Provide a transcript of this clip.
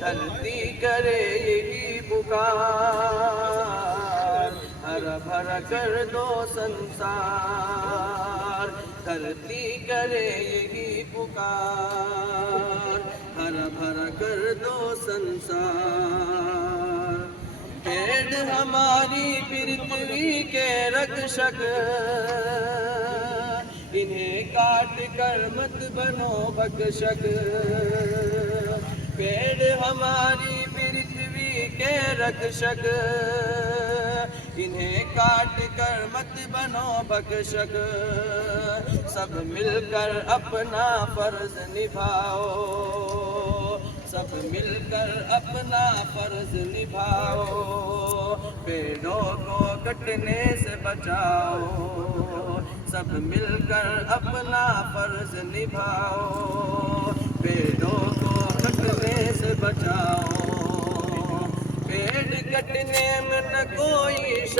धरती करे यही पुकार, हरा भरा कर दो संसार। धरती करे यही पुकार, हरा भरा कर दो संसार। पेड़ हमारी पृथ्वी के रक्षक, इन्हें काट कर मत बनो भक्षक। पेड़ हमारी पृथ्वी के रक्षक, इन्हें काट कर मत बनो भक्षक। सब मिलकर अपना फर्ज निभाओ, सब मिलकर अपना फर्ज निभाओ। पेड़ों को कटने से बचाओ, सब मिलकर अपना फर्ज निभाओ। पेड़ों को कटने से बचाओ, पेड़ कटने में न कोई